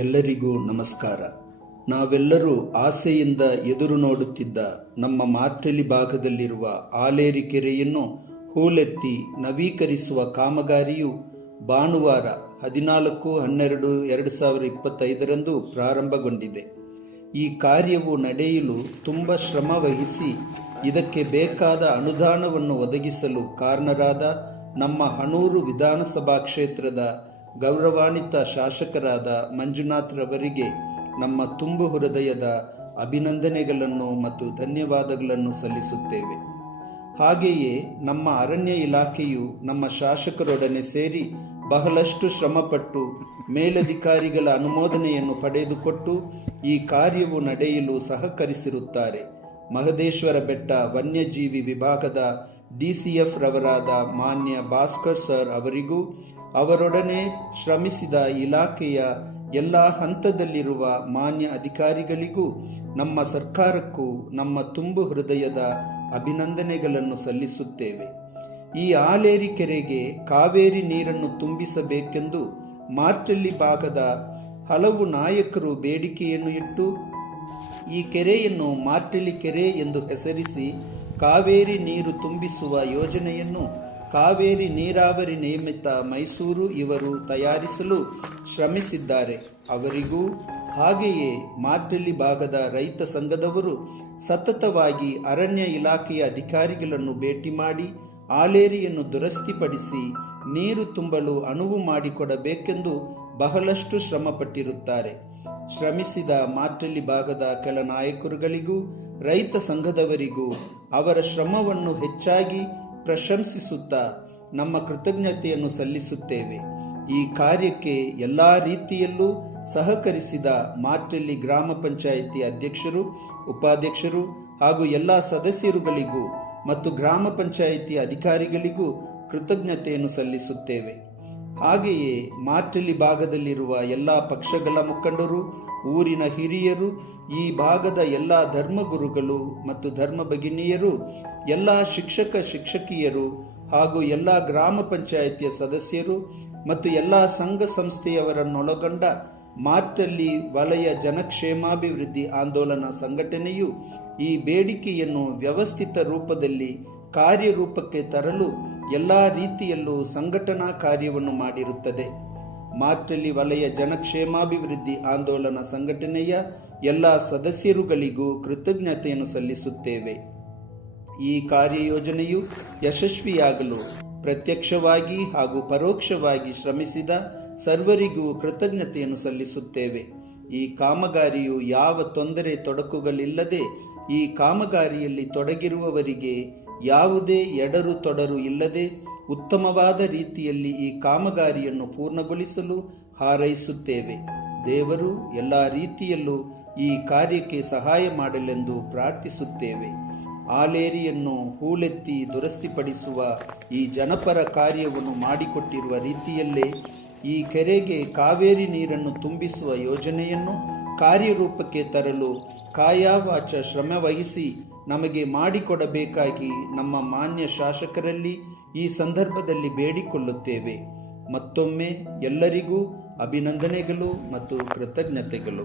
ಎಲ್ಲರಿಗೂ ನಮಸ್ಕಾರ. ನಾವೆಲ್ಲರೂ ಆಸೆಯಿಂದ ಎದುರು ನೋಡುತ್ತಿದ್ದ ನಮ್ಮ ಮಾರ್ಟಲಿ ಭಾಗದಲ್ಲಿರುವ ಆಲೇರಿ ಕೆರೆಯನ್ನು ಹೂಳೆತ್ತಿ ನವೀಕರಿಸುವ ಕಾಮಗಾರಿಯು ಭಾನುವಾರ 14/12/2025 ಪ್ರಾರಂಭಗೊಂಡಿದೆ. ಈ ಕಾರ್ಯವು ನಡೆಯಲು ತುಂಬ ಶ್ರಮ ವಹಿಸಿ ಇದಕ್ಕೆ ಬೇಕಾದ ಅನುದಾನವನ್ನು ಒದಗಿಸಲು ಕಾರಣರಾದ ನಮ್ಮ ಹಣೂರು ವಿಧಾನಸಭಾ ಕ್ಷೇತ್ರದ ಗೌರವಾನ್ವಿತ ಶಾಸಕರಾದ ಮಂಜುನಾಥ್ ರವರಿಗೆ ನಮ್ಮ ತುಂಬು ಹೃದಯದ ಅಭಿನಂದನೆಗಳನ್ನು ಮತ್ತು ಧನ್ಯವಾದಗಳನ್ನು ಸಲ್ಲಿಸುತ್ತೇವೆ. ಹಾಗೆಯೇ ನಮ್ಮ ಅರಣ್ಯ ಇಲಾಖೆಯು ನಮ್ಮ ಶಾಸಕರೊಡನೆ ಸೇರಿ ಬಹಳಷ್ಟು ಶ್ರಮಪಟ್ಟು ಮೇಲಧಿಕಾರಿಗಳ ಅನುಮೋದನೆಯನ್ನು ಪಡೆದುಕೊಟ್ಟು ಈ ಕಾರ್ಯವು ನಡೆಯಲು ಸಹಕರಿಸಿರುತ್ತಾರೆ. ಮಹದೇಶ್ವರ ಬೆಟ್ಟ ವನ್ಯಜೀವಿ ವಿಭಾಗದ DCF ರವರಾದ ಮಾನ್ಯ ಭಾಸ್ಕರ್ ಸರ್ ಅವರಿಗೂ ಅವರೊಡನೆ ಶ್ರಮಿಸಿದ ಇಲಾಖೆಯ ಎಲ್ಲ ಹಂತದಲ್ಲಿರುವ ಮಾನ್ಯ ಅಧಿಕಾರಿಗಳಿಗೂ ನಮ್ಮ ಸರ್ಕಾರಕ್ಕೂ ನಮ್ಮ ತುಂಬು ಹೃದಯದ ಅಭಿನಂದನೆಗಳನ್ನು ಸಲ್ಲಿಸುತ್ತೇವೆ. ಈ ಆಲೇರಿ ಕೆರೆಗೆ ಕಾವೇರಿ ನೀರನ್ನು ತುಂಬಿಸಬೇಕೆಂದು ಮಾರ್ಟಲಿ ಭಾಗದ ಹಲವು ನಾಯಕರು ಬೇಡಿಕೆಯನ್ನು ಇಟ್ಟು ಈ ಕೆರೆಯನ್ನು ಮಾರ್ಟಲಿ ಕೆರೆ ಎಂದು ಹೆಸರಿಸಿ ಕಾವೇರಿ ನೀರು ತುಂಬಿಸುವ ಯೋಜನೆಯನ್ನು ಕಾವೇರಿ ನೀರಾವರಿ ನಿಯಮಿತ ಮೈಸೂರು ಇವರು ತಯಾರಿಸಲು ಶ್ರಮಿಸಿದ್ದಾರೆ. ಅವರಿಗೂ ಹಾಗೆಯೇ ಮಾರ್ಟಲಿ ಭಾಗದ ರೈತ ಸಂಘದವರು ಸತತವಾಗಿ ಅರಣ್ಯ ಇಲಾಖೆಯ ಅಧಿಕಾರಿಗಳನ್ನು ಭೇಟಿ ಮಾಡಿ ಆಲೇರಿಯನ್ನು ದುರಸ್ತಿಪಡಿಸಿ ನೀರು ತುಂಬಲು ಅನುವು ಮಾಡಿಕೊಡಬೇಕೆಂದು ಬಹಳಷ್ಟು ಶ್ರಮಪಟ್ಟಿರುತ್ತಾರೆ. ಶ್ರಮಿಸಿದ ಮಾರ್ಟಲಿ ಭಾಗದ ಕೆಲ ನಾಯಕರುಗಳಿಗೂ ರೈತ ಸಂಘದವರಿಗೂ ಅವರ ಶ್ರಮವನ್ನು ಹೆಚ್ಚಾಗಿ ಪ್ರಶಂಸಿಸುತ್ತಾ ನಮ್ಮ ಕೃತಜ್ಞತೆಯನ್ನು ಸಲ್ಲಿಸುತ್ತೇವೆ. ಈ ಕಾರ್ಯಕ್ಕೆ ಎಲ್ಲ ರೀತಿಯಲ್ಲೂ ಸಹಕರಿಸಿದ ಮಾರ್ಟಲಿ ಗ್ರಾಮ ಪಂಚಾಯಿತಿ ಅಧ್ಯಕ್ಷರು, ಉಪಾಧ್ಯಕ್ಷರು ಹಾಗೂ ಎಲ್ಲ ಸದಸ್ಯರುಗಳಿಗೂ ಮತ್ತು ಗ್ರಾಮ ಪಂಚಾಯಿತಿ ಅಧಿಕಾರಿಗಳಿಗೂ ಕೃತಜ್ಞತೆಯನ್ನು ಸಲ್ಲಿಸುತ್ತೇವೆ. ಹಾಗೆಯೇ ಮಾರ್ಟಲಿ ಭಾಗದಲ್ಲಿರುವ ಎಲ್ಲ ಪಕ್ಷಗಳ ಮುಖಂಡರು, ಊರಿನ ಹಿರಿಯರು, ಈ ಭಾಗದ ಎಲ್ಲ ಧರ್ಮಗುರುಗಳು ಮತ್ತು ಧರ್ಮ ಭಗಿನಿಯರು, ಎಲ್ಲ ಶಿಕ್ಷಕಿಯರು ಹಾಗೂ ಎಲ್ಲ ಗ್ರಾಮ ಪಂಚಾಯಿತಿಯ ಸದಸ್ಯರು ಮತ್ತು ಎಲ್ಲ ಸಂಘ ಸಂಸ್ಥೆಯವರನ್ನೊಳಗೊಂಡ ಮಾರ್ಟಲಿ ವಲಯ ಜನಕ್ಷೇಮಾಭಿವೃದ್ಧಿ ಆಂದೋಲನ ಸಂಘಟನೆಯು ಈ ಬೇಡಿಕೆಯನ್ನು ವ್ಯವಸ್ಥಿತ ರೂಪದಲ್ಲಿ ಕಾರ್ಯರೂಪಕ್ಕೆ ತರಲು ಎಲ್ಲ ರೀತಿಯಲ್ಲೂ ಸಂಘಟನಾ ಕಾರ್ಯವನ್ನು ಮಾಡಿರುತ್ತದೆ. ಮಾರ್ಟಲಿ ವಲಯ ಜನಕ್ಷೇಮಾಭಿವೃದ್ಧಿ ಆಂದೋಲನ ಸಂಘಟನೆಯ ಎಲ್ಲ ಸದಸ್ಯರುಗಳಿಗೂ ಕೃತಜ್ಞತೆಯನ್ನು ಸಲ್ಲಿಸುತ್ತೇವೆ. ಈ ಕಾರ್ಯಯೋಜನೆಯು ಯಶಸ್ವಿಯಾಗಲು ಪ್ರತ್ಯಕ್ಷವಾಗಿ ಹಾಗೂ ಪರೋಕ್ಷವಾಗಿ ಶ್ರಮಿಸಿದ ಸರ್ವರಿಗೂ ಕೃತಜ್ಞತೆಯನ್ನು ಸಲ್ಲಿಸುತ್ತೇವೆ. ಈ ಕಾಮಗಾರಿಯು ಯಾವ ತೊಂದರೆ ತೊಡಕುಗಳಿಲ್ಲದೆ ಈ ಕಾಮಗಾರಿಯಲ್ಲಿ ತೊಡಗಿರುವವರಿಗೆ ಯಾವುದೇ ಎಡರು ತೊಡರು ಇಲ್ಲದೆ ಉತ್ತಮವಾದ ರೀತಿಯಲ್ಲಿ ಈ ಕಾಮಗಾರಿಯನ್ನು ಪೂರ್ಣಗೊಳಿಸಲು ಹಾರೈಸುತ್ತೇವೆ. ದೇವರು ಎಲ್ಲ ರೀತಿಯಲ್ಲೂ ಈ ಕಾರ್ಯಕ್ಕೆ ಸಹಾಯ ಮಾಡಲೆಂದು ಪ್ರಾರ್ಥಿಸುತ್ತೇವೆ. ಆಲೇರಿಯನ್ನು ಹೂಳೆತ್ತಿ ದುರಸ್ತಿಪಡಿಸುವ ಈ ಜನಪರ ಕಾರ್ಯವನ್ನು ಮಾಡಿಕೊಟ್ಟಿರುವ ರೀತಿಯಲ್ಲೇ ಈ ಕೆರೆಗೆ ಕಾವೇರಿ ನೀರನ್ನು ತುಂಬಿಸುವ ಯೋಜನೆಯನ್ನು ಕಾರ್ಯರೂಪಕ್ಕೆ ತರಲು ಕಾಯವಾಚ ಶ್ರಮವಹಿಸಿ ನಮಗೆ ಮಾಡಿಕೊಡಬೇಕಾಗಿ ನಮ್ಮ ಮಾನ್ಯ ಶಾಸಕರಲ್ಲಿ ಈ ಸಂದರ್ಭದಲ್ಲಿ ಬೇಡಿಕೊಳ್ಳುತ್ತೇವೆ. ಮತ್ತೊಮ್ಮೆ ಎಲ್ಲರಿಗೂ ಅಭಿನಂದನೆಗಳು ಮತ್ತು ಕೃತಜ್ಞತೆಗಳು.